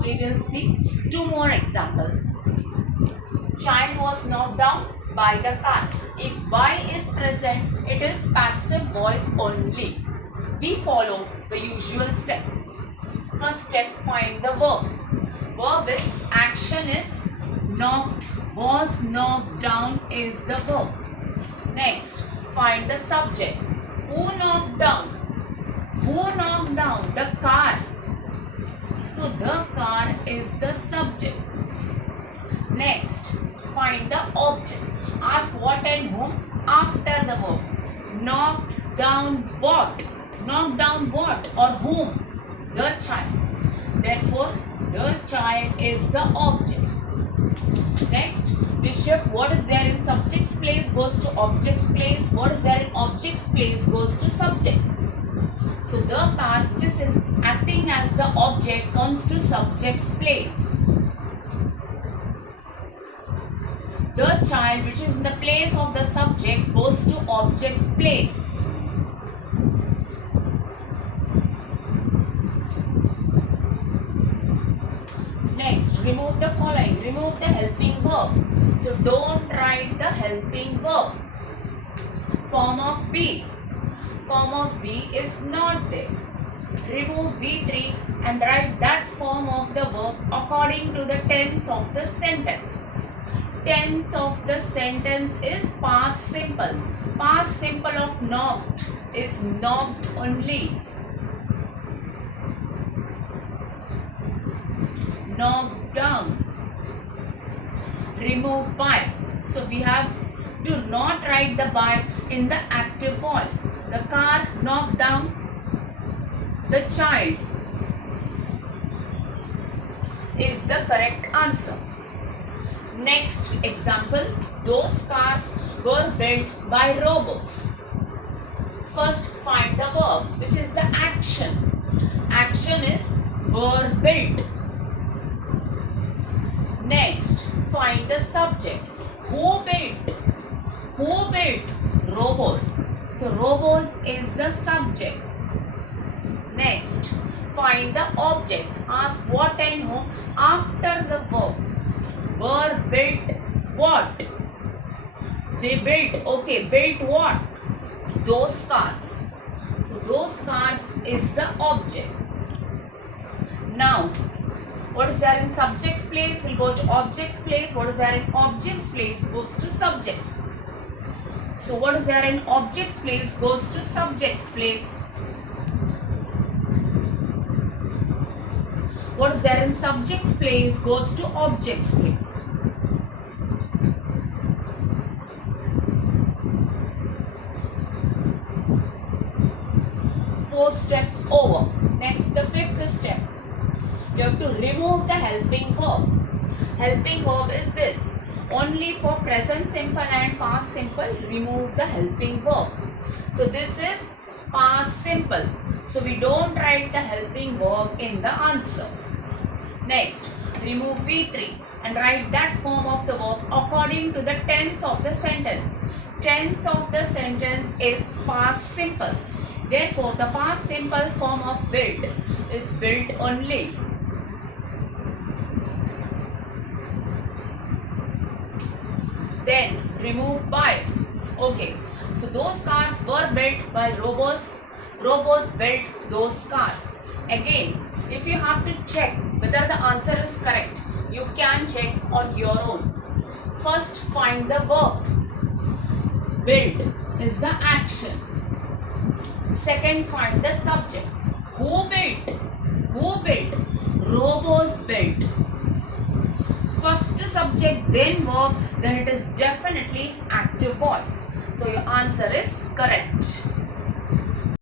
Now we will see two more examples. Child was knocked down by the car. If by is present, it is passive voice only. We follow the usual steps. First step, find the verb. Verb is action is knocked, was knocked down is the verb. Next, find the subject. Who knocked down? Who knocked down? The car. So the car is the subject. Next, find the object. Ask what and whom after the verb. Knock down what? Knock down what or whom? The child. Therefore, the child is the object. Next, we shift what is there in subject's place goes to object's place. What is there in object's place goes to subject's. So the car which is acting as the object comes to subject's place. The child which is in the place of the subject goes to object's place. Next, remove the following. Remove the helping verb. So don't write the helping verb. Form of be. Form of be is not there. Remove V3 and write that form of the verb according to the tense of the sentence. Tense of the sentence is past simple. Past simple of knocked is knocked only. Knocked down. Remove by. So we have to not write the by in the active voice. The car knocked down the child is the correct answer. Next example, those cars were built by robots. First, find the verb, which is the action. Action is were built. Next, find the subject. Who built? Who built? Robots. So, robots is the subject. Next, find the object. Ask what and whom after the verb. Were built what? They built. Okay, built what? Those cars. So, those cars is the object. Now, what is there in subject's place will go to object's place. What is there in object's place goes to subject's. So what is there in object's place goes to subject's place. What is there in subject's place goes to object's place. Four steps over. Next, the fifth step. You have to remove the helping verb. Helping verb is this. Only for present simple and past simple, remove the helping verb. So this is past simple. So we don't write the helping verb in the answer. Next, remove V3 and write that form of the verb according to the tense of the sentence. Tense of the sentence is past simple. Therefore, the past simple form of built is built only. Then remove by. Okay, so those cars were built by robots. Robots built those cars. Again, if you have to check whether the answer is correct, you can check on your own. First, find the verb. Built is the action. Second, find the subject. Who built? Who built? Robots built. First subject, then verb, then it is definitely active voice. So your answer is correct.